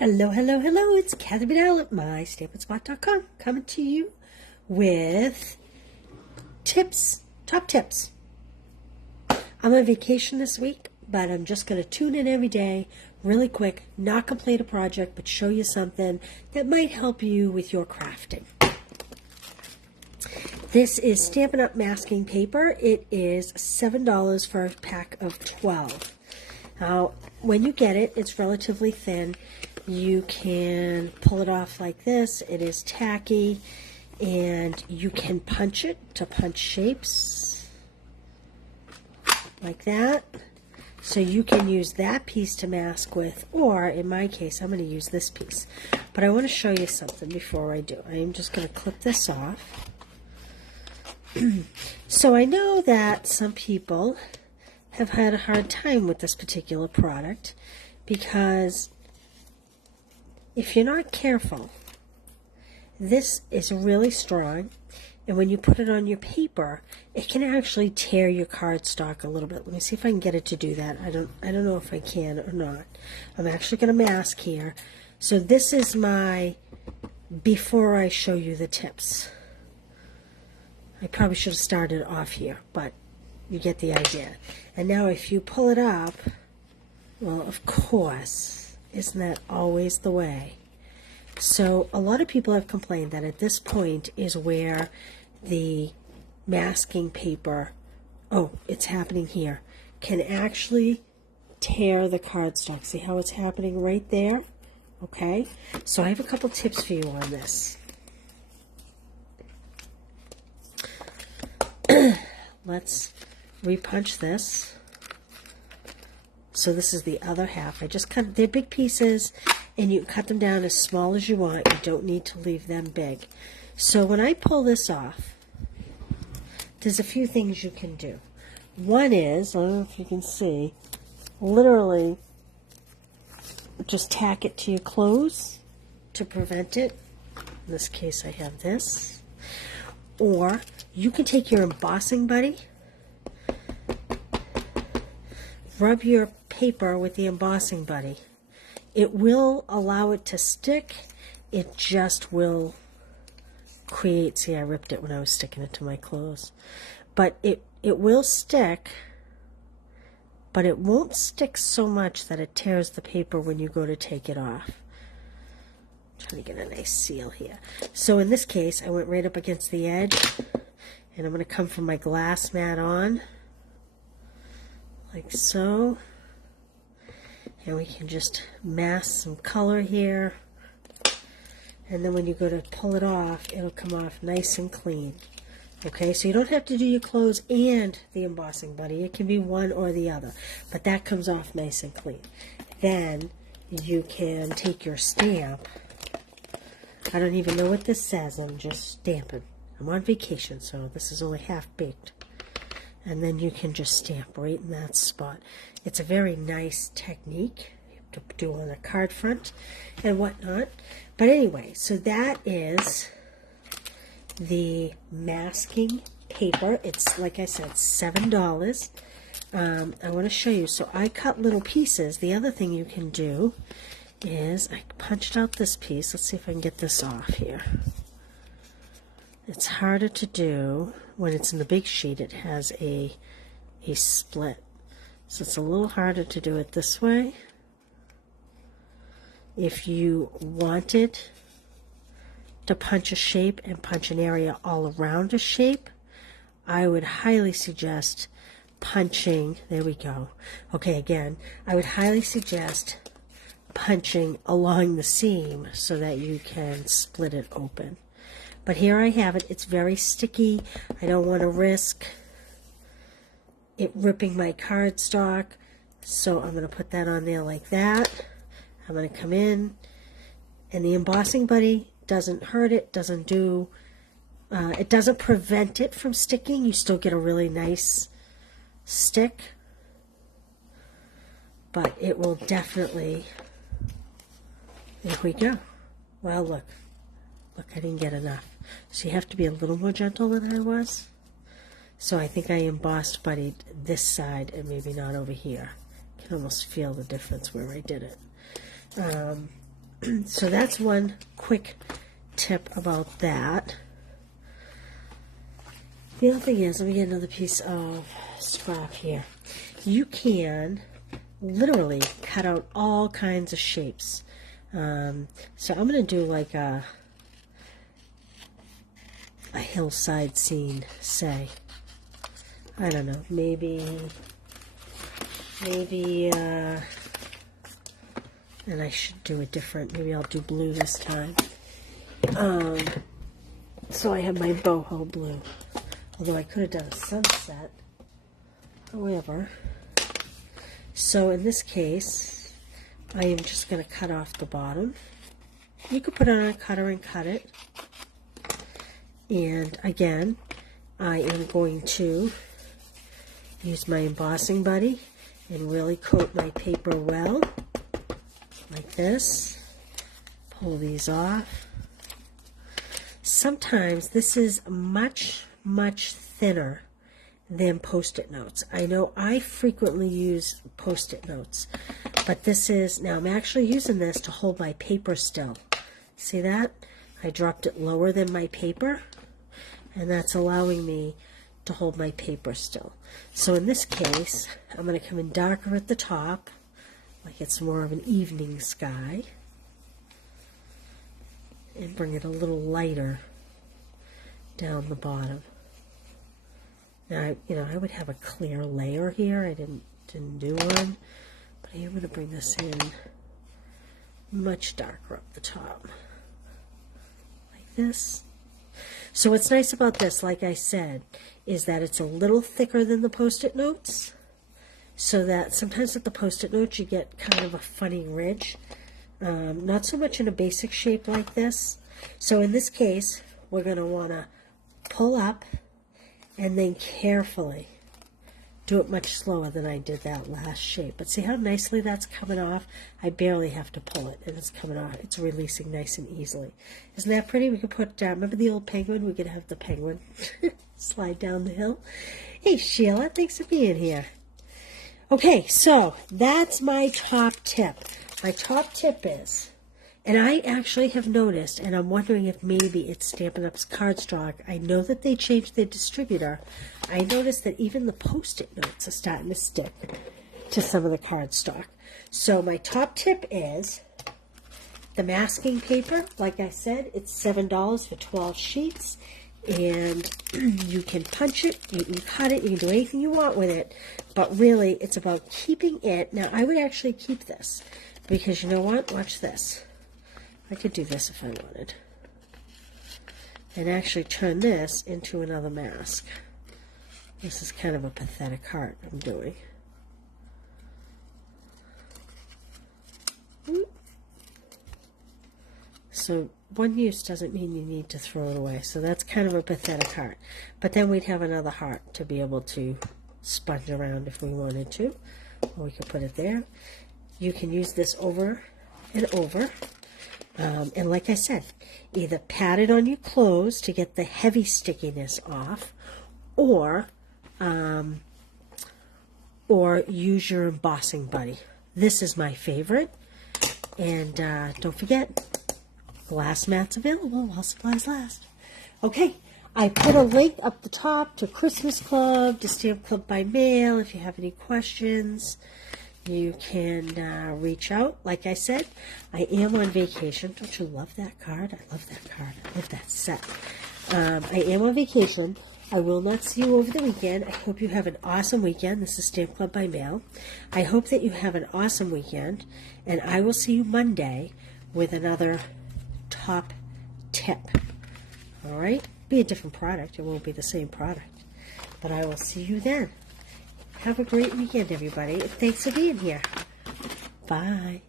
Hello, hello, hello. It's Kathy Bedell at myStampoin'Up.com coming to you with tips, top tips. I'm on vacation this week, but I'm just going to tune in every day, really quick, not complete a project, but show you something that might help you with your crafting. This is Stampin' Up! Masking paper. It is $7 for a pack of 12. Now, when you get it, it's relatively thin. You can pull it off like this. It is tacky, and you can punch it to punch shapes like that. So you can use that piece to mask with, or in my case, I'm going to use this piece. But I want to show you something before I do. I am just going to clip this off. So I know that some people have had a hard time with this particular product because if you're not careful, this is really strong, and when you put it on your paper, it can actually tear your cardstock a little bit. Let me see if I can get it to do that. I don't know if I can or not. I'm actually going to mask here. So this is my before I show you the tips. I probably should have started off here, but you get the idea. And now if you pull it up, well, of course, isn't that always the way? So a lot of people have complained that at this point is where the masking paper, oh, it's happening here, can actually tear the cardstock. See how it's happening right there? Okay, so I have a couple tips for you on this. Let's repunch this. So this is the other half. I just cut, they're big pieces, and you cut them down as small as you want. You don't need to leave them big. So when I pull this off, there's a few things you can do. One is, I don't know if you can see, literally just tack it to your clothes to prevent it. In this case, I have this. Or you can take your embossing buddy, rub your paper with the embossing buddy. It will allow it to stick. It just will create, see, I ripped it when I was sticking it to my clothes. But it will stick, but it won't stick so much that it tears the paper when you go to take it off. Trying to get a nice seal here. So in this case, I went right up against the edge, and I'm going to come from my glass mat on, like so. And we can just mask some color here. And then when you go to pull it off, it'll come off nice and clean. Okay, so you don't have to do your clothes and the embossing buddy. It can be one or the other. But that comes off nice and clean. Then you can take your stamp. I don't even know what this says. I'm just stamping. I'm on vacation, so this is only half-baked. And then you can just stamp right in that spot. It's a very nice technique to do on a card front and whatnot. But anyway, so that is the masking paper. It's, like I said, $7. I want to show you. So I cut little pieces. The other thing you can do is I punched out this piece. Let's see if I can get this off here. It's harder to do when it's in the big sheet. It has a split. So it's a little harder to do it this way. If you wanted to punch a shape and punch an area all around a shape, I would highly suggest punching, there we go. Okay, again, I would highly suggest punching along the seam so that you can split it open. But here I have it. It's very sticky. I don't want to risk it ripping my cardstock, so I'm going to put that on there like that. I'm going to come in, and the embossing buddy doesn't hurt it, doesn't do, it doesn't prevent it from sticking. You still get a really nice stick, but it will definitely, there we go. Well, look, I didn't get enough. So you have to be a little more gentle than I was. So I think I embossed buddied this side and maybe not over here. You can almost feel the difference where I did it. So that's one quick tip about that. The other thing is, let me get another piece of scrap here. You can literally cut out all kinds of shapes. So I'm going to do like a hillside scene, say. I don't know, maybe, and I should do it different. Maybe I'll do blue this time. So I have my boho blue. Although I could have done a sunset. However, so in this case, I am just going to cut off the bottom. You could put it on a cutter and cut it. And again, I am going to use my embossing buddy and really coat my paper well, like this. Pull these off. Sometimes this is much thinner than Post-it notes. I know I frequently use Post-it notes, but this is, now I'm actually using this to hold my paper still. See that? I dropped it lower than my paper, and that's allowing me to hold my paper still. So in this case, I'm going to come in darker at the top, like it's more of an evening sky, and bring it a little lighter down the bottom. Now, I would have a clear layer here. I didn't do one, but I am going to bring this in much darker up the top, like this. So what's nice about this, like I said, is that it's a little thicker than the Post-it notes, so that sometimes with the Post-it notes you get kind of a funny ridge. Not so much in a basic shape like this. So in this case, we're going to want to pull up and then carefully do it much slower than I did that last shape. But see how nicely that's coming off? I barely have to pull it, and it's coming off. It's releasing nice and easily. Isn't that pretty? We could put, remember the old penguin? We could have the penguin slide down the hill. Hey, Sheila, thanks for being here. Okay, so that's my top tip. My top tip is, and I actually have noticed, and I'm wondering if maybe it's Stampin' Up's cardstock. I know that they changed their distributor. I noticed that even the Post-it notes are starting to stick to some of the cardstock. So my top tip is the masking paper. Like I said, it's $7 for 12 sheets. And you can punch it, you can cut it, you can do anything you want with it. But really, it's about keeping it. Now, I would actually keep this. Because you know what? Watch this. I could do this if I wanted. And actually turn this into another mask. This is kind of a pathetic heart I'm doing. So one use doesn't mean you need to throw it away. So that's kind of a pathetic heart. But then we'd have another heart to be able to sponge around if we wanted to. Or we could put it there. You can use this over and over. And like I said, either pat it on your clothes to get the heavy stickiness off, or use your embossing buddy. This is my favorite. And don't forget, glass mats available while supplies last. Okay, I put a link up the top to Christmas Club, to Stamp Club by Mail. If you have any questions, you can reach out. Like I said, I am on vacation. Don't you love that card? I love that card. I love that set. I am on vacation. I will not see you over the weekend. I hope you have an awesome weekend. This is Stamp Club by Mail. I hope that you have an awesome weekend, and I will see you Monday with another top tip. All right? Be a different product. It won't be the same product. But I will see you then. Have a great weekend, everybody. Thanks for being here. Bye.